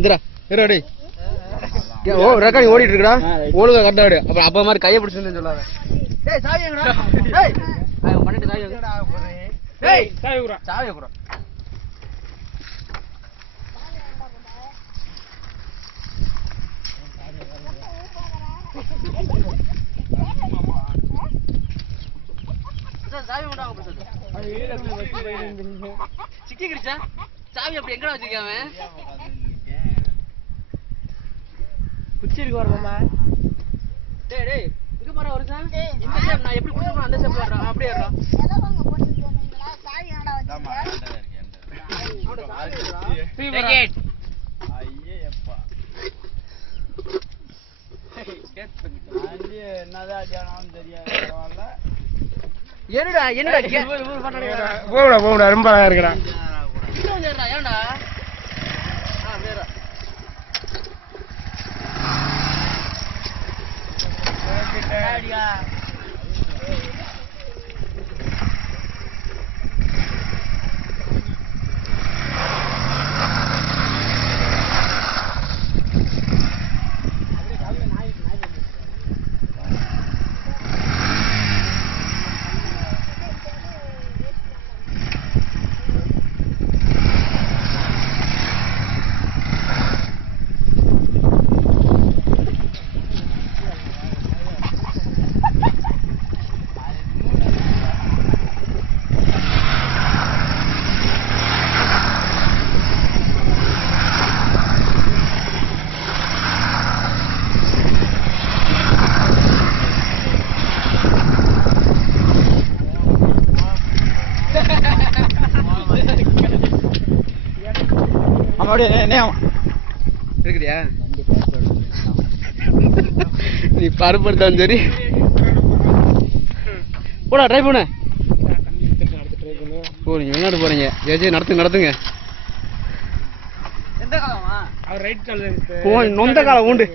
இந்தடா இருடா ஓ ரெக்கார்டிங் ஓடிட்டு இருக்கடா ஒழுங்கா கரெக்டா ஆடு அப்புறம் அப்பா மாதிரி கையை பிடிச்சிருந்தேன்னு சொல்லாத டேய் சாவி எங்கடா டேய் அவன் பண்ணிட்டு சாவி எங்கடா டேய் சாவி குறா சாவி விடாம போறது சிக்கிக்கிடுச்சா சாவி அப்படி எங்கடா வச்சிருக்காம குச்சி இருக்கு வரமா டேய் டேய் இங்க பாரு ஒரு சாவி இந்த ஷேப் நான் எப்படி குடுறேன் அந்த ஷேப் வர்றா அப்படியே வர்றா எல்லாம் வாங்க போட்டுட்டீங்களா சாவி எங்கடா வச்சிருக்கீங்க டிக்கெட் ஐயே அப்பா அங்கே என்னடா தியானம் தெரியாது பரவாயில்லை என்னடா போடா ரொம்ப அழகா இருக்குடா ஏன்டா இருக்குதியா நீ பருப்படுத்தாலும் சரி போடா ட்ரை பண்ண போறீங்க வெளிநாடு போறீங்க ஜெய் நடத்துங்க நொந்த காலம் உண்டு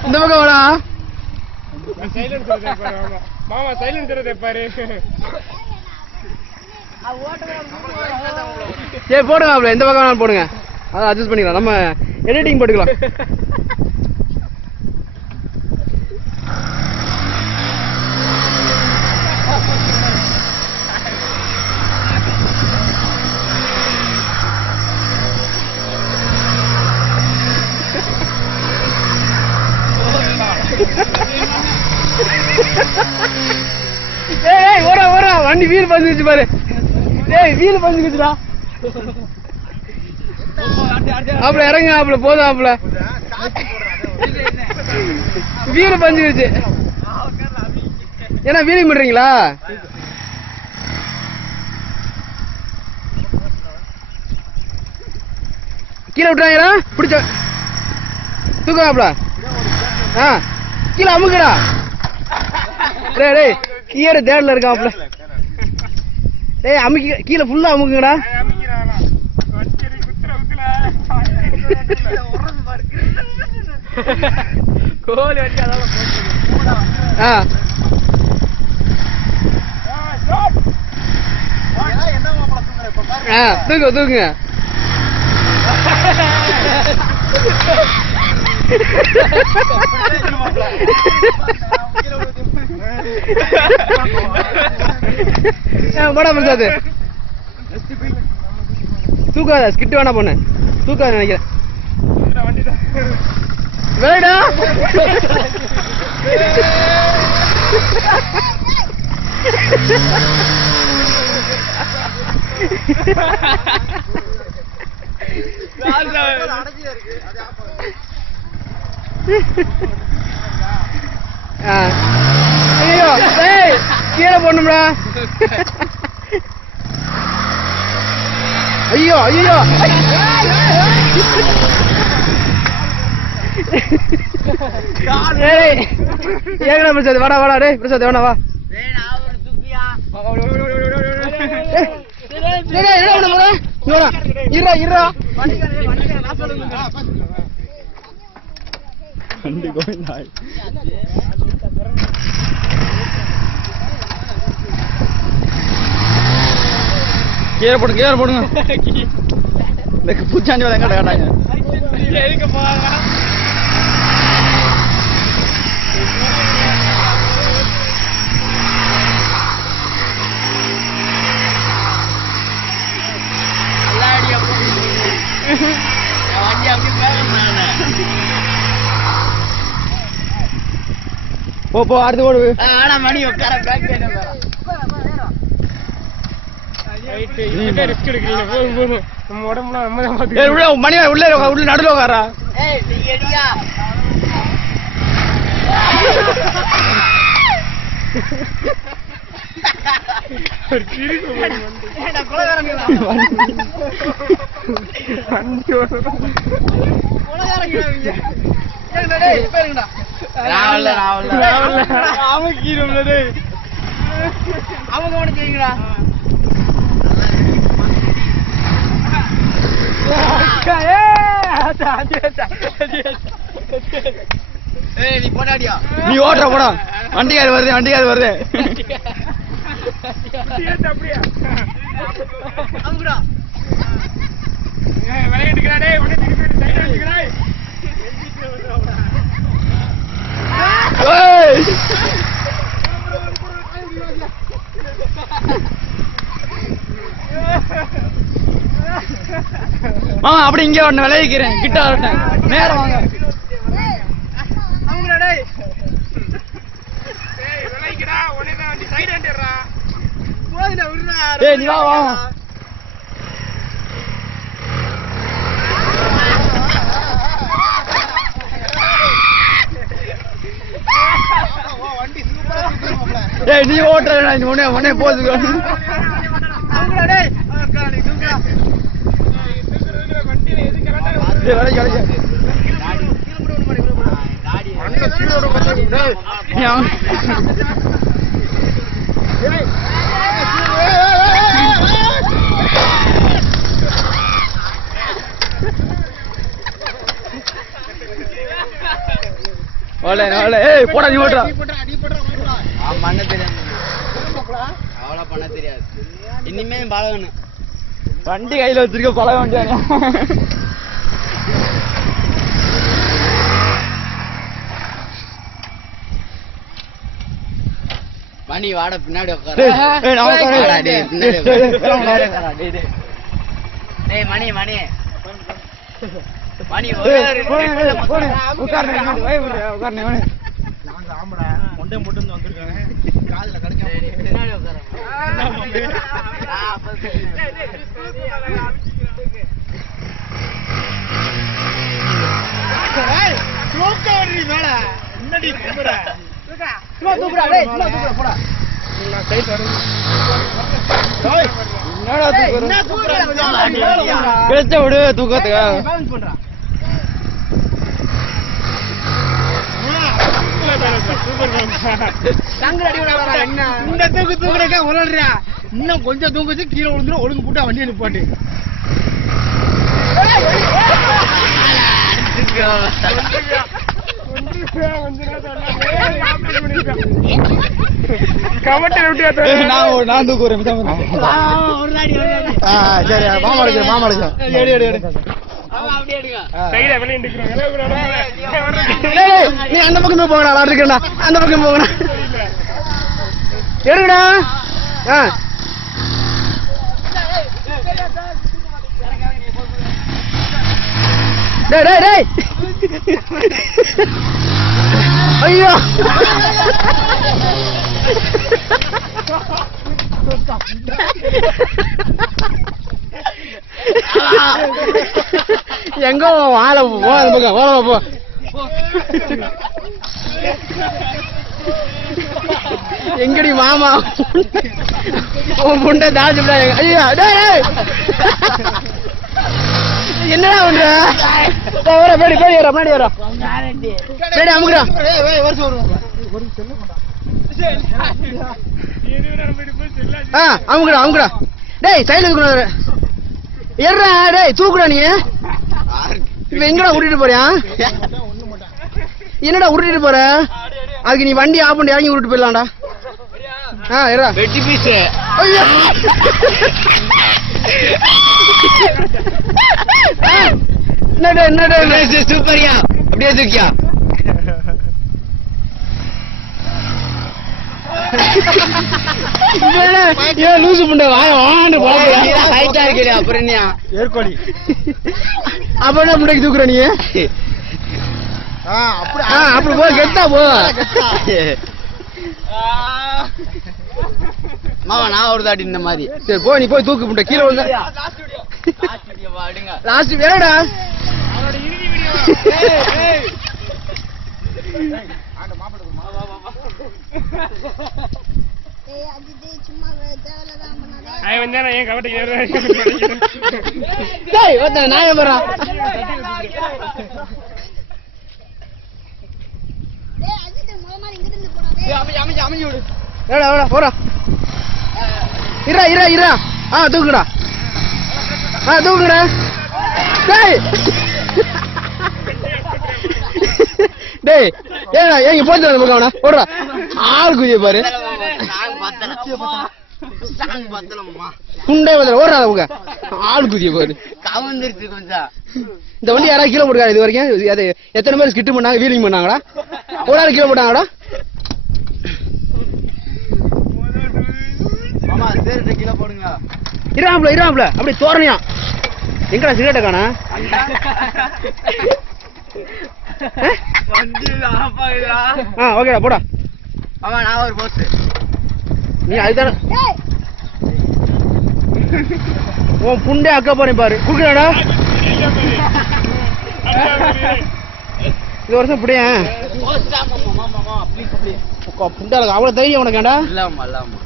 இந்த பக்கம் வாடா மாமா சைலன்ஸ் பாரு சரி போடுங்க எந்த பக்கம் வேணாலும் போடுங்க அதை அட்ஜஸ்ட் பண்ணிக்கலாம் நம்ம எடிட்டிங் போட்டுக்கலாம் ஓரா வண்டி வீல் பஞ்சுச்சு பாரு வீல் பஞ்சுக்குச்சுடா அப்பல இறங்க அப்பல போதும் அப்பல வீல் பஞ்சுக்குச்சு ஏன்னா வீலிங் பண்றீங்களா கீழே விட்டுறாங்களா பிடிச்ச தூக்குறாப்ல கீழே அமுக்குடா டேய் கீழே தேடல இருக்காப்ல டேய் அமுக்கி கீழே ஃபுல்லா அமுக்குங்கடா கோலி வச்சு அதெல்லாம் தூக்குங்க போடா பிரசாத் தூக்காத ஸ்கிட் வேணா பொண்ணு தூக்காத நினைக்கிறேன் வேடா ஐயோ கீழே போடணும்டா ஐயோ ஏங்கடா பிரசாத் வாடா வாடா டேய் பிரசாத் வேணா வா கீரை போடுங்க பூச்சாண்டி வந்து எங்கிட்ட கேட்டாங்க போ அடுத்து ஓடு மணி மணி உள்ள நடுவில் உட்காரா நீ ஓட்டுற போடா வண்டிக்காது வருது மாமா அப்படி இங்க ஒண்ணு விளைவிக்கிறேன் கிட்ட வரட்டேன் நேரம் வாங்க நீ வா வா நீ ஓட்டுற உடனே போதுங்க போடா நீ ஓட்டுறா பண்ண தெரியாது அவ்வளோ பண்ண தெரியாது இனிமே பழகணும் வண்டி கையில வச்சிருக்க பழக வேண்டிய மணி வாட பின்னாடி உட்கார மணி மணி மணி விடு தூக்கத்துக்கு இன்னும் கொஞ்சம் தூக்கச்சு கீழே விழுந்துடும் ஒழுங்கு போட்டு வண்டி அனுப்பாட்டு நான் தூக்குறேன் சரி மாமா நீ அந்த பக்கம் போகடா விளாடுறா அந்த பக்கம் போகடா எடுங்கடா ஐயோ எங்க வாழ போ எங்கடி மாமா உன் புண்டை தாழ்ச்சி ஐயா என்னடா பண்ற? பேடி வர முன்னாடி வர பேடி அமுக்குறா. அமுக்குறா. டேய் சைடுல தூக்குறா. ஏறா டேய் தூக்குறா நீ. இவன் எங்கடா உருட்டிட்டு போறியா? என்னடா உருட்டிட்டு போற? அதுக்கு நீ வண்டி ஆஃப் பண்ணி இறங்கி உருட்டு போயிடலாம்டா. ஏறா வெட்டி பீஸ். ஐயோ என்னடா சூப்பரியா அப்படியே தூக்கியா? லூசு புண்ட வாண்டு ஹைட்டா இருக்கே. அப்புறம் என்ன ஏற்கோடி அப்ப என்ன புண்டைக்கு தூக்குற நீ? அப்படி போ கெட்டா போ. மாமா நான் ஒரு தாட்டி இந்த மாதிரி. சரி போ நீ போய் தூக்கு புண்ட கீழே விழுந்த. லாஸ்ட் வேடா போறா. இரா தூக்குடா. தூக்குடா. டேய் ஏடா ஏங்க போச்சு அவன போடுறா. ஆள் குதிய பாரு. குண்டே வந்து ஓடுறா. அவங்க ஆள் குதிய பாரு. கவர்ந்துருச்சு கொஞ்சம். இந்த வண்டி யாராவது கீழே போட்டுருக்காரு இது வரைக்கும்? அது எத்தனை பேர் ஸ்கிட் பண்ணாங்க, வீலிங் பண்ணாங்கடா? ஒரு ஆள் கீழே போட்டாங்கடா. கீழே போடுங்க. இராப்ல அப்படி தோரணையா. எங்கடா சிகரெட்டை காணா? ஓகேடா போடா. ஆமா நான் ஒரு போஸ்ட். நீ அதுதானே உன் புண்டே அக்கா போறேன் பாரு. குடுக்கடா இது வருஷம் இப்படியா புண்டாளுக்கு அவ்வளவு தைரியம் உனக்காண்டா? இல்லாமா இல்லாமா.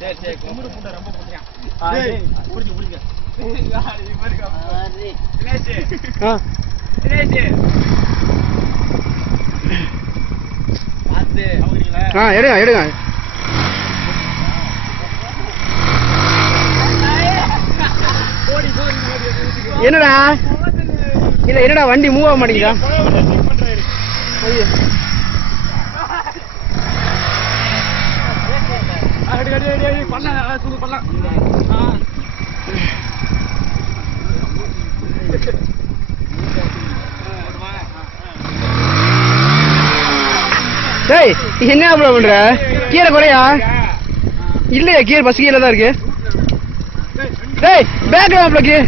சரி சரி கும்பிடு புண்டை ரொம்ப புடிச்சு புடிங்க. எடுங்க. என்னடா இல்ல என்னடா வண்டி மூவ் ஆக மாட்டேங்குதா? டேய் என்ன பண்ற? கீரை குறையா இல்லையா? கீரை பஸ் கீழே தான் இருக்கு. டேய் பேக் மாப்ளக்கு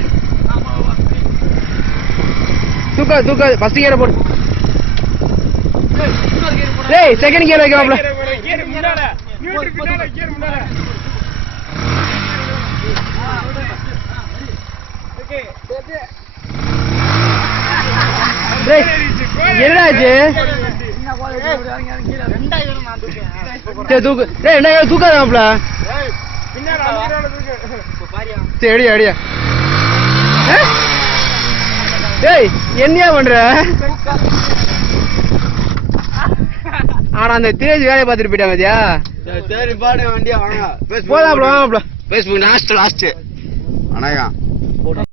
தூக்கா ஃபர்ஸ்ட் கீரை போடு. டேய் செகண்ட் கீரை வைக்க மாப்ள. டேய் என்னடா ஆச்சு? தூக்கு. டேய் என்ன தூக்காத மாப்ள. சரி அடியா. டேய் என்னையா பண்ற? ஆனா அந்த தேஜ் வேலையை பார்த்துட்டு போயிட்டாங்க பாத்தியா? சரி பாடு வண்டியா வாங்க. போலாம் ப்ரோ. பேஸ்புக் லாஸ்ட் வணக்கம்.